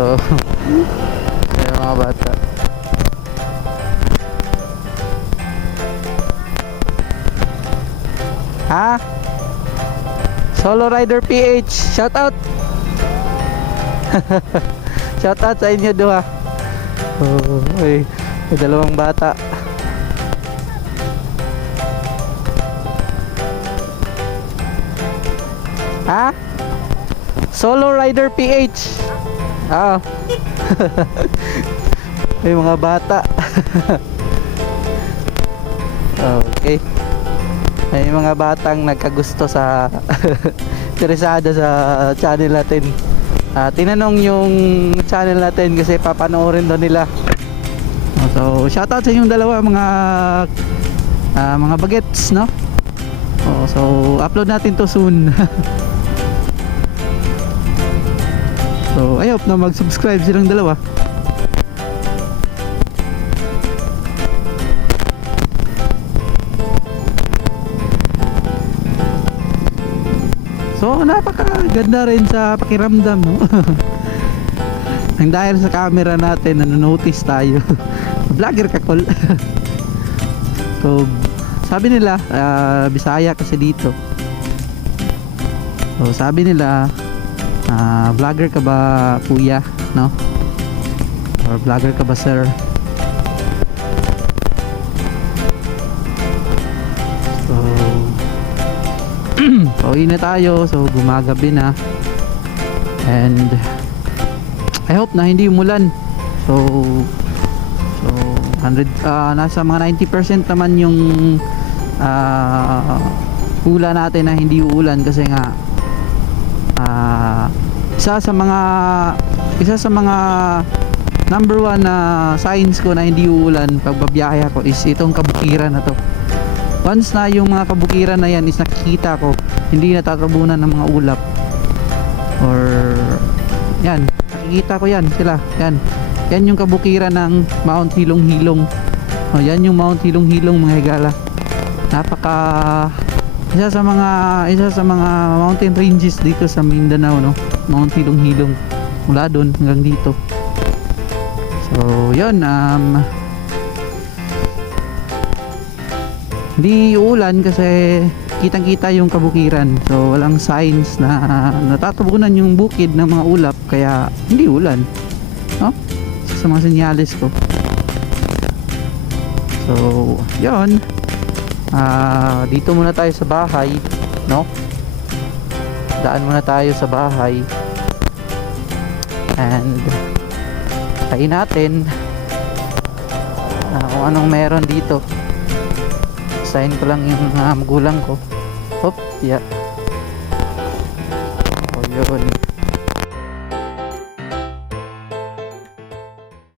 So, ayun mga bata. Ha? Solo Rider PH, shout out. shout out sa inyo duha. Oh, ay, may dalawang bata. Ha? Solo Rider PH. Ah. may mga bata. okay. May mga batang nagkagusto sa interesado sa channel natin. Ah, tinanong yung channel natin kasi papanoorin daw nila. So, shoutout sa inyong dalawa mga ah, mga bagets, no? Oh, so upload natin to soon. So, I na mag-subscribe silang dalawa. So, napakaganda rin sa pakiramdam, no? Nang dahil sa camera natin, nanonotice tayo. Vlogger ka, Col. so, sabi nila, ah, Bisaya kasi dito. So, sabi nila, ah, vlogger ka ba, kuya? No? Or vlogger ka ba, sir? So, pauwi na tayo. So, gumagabi na. And, I hope na hindi umulan. So, so 100 ah, nasa mga 90% naman yung ah hula natin na hindi uulan kasi nga ah isa sa mga isa sa mga number one na signs ko na hindi uulan pag babiyahe ako is itong kabukiran na to. Once na yung mga kabukiran na yan is nakikita ko hindi natatabunan ng mga ulap. Or yan nakikita ko yan sila yan. Yan yung kabukiran ng Mount Hilong Hilong oh, yan yung Mount Hilong Hilong mga higala. Napaka isa sa mga isa sa mga mountain ranges dito sa Mindanao no Mount Hilong Hilong mula doon hanggang dito. So yun um hindi uulan kasi kitang kita yung kabukiran. So walang signs na natatabunan yung bukid ng mga ulap kaya hindi ulan no? Sa mga senyales ko. So yun. Ah, dito muna tayo sa bahay no daan muna tayo sa bahay. And kain natin ah, kung anong meron dito. Sign ko lang yung mga magulang ko. Hop yeah. Oh yun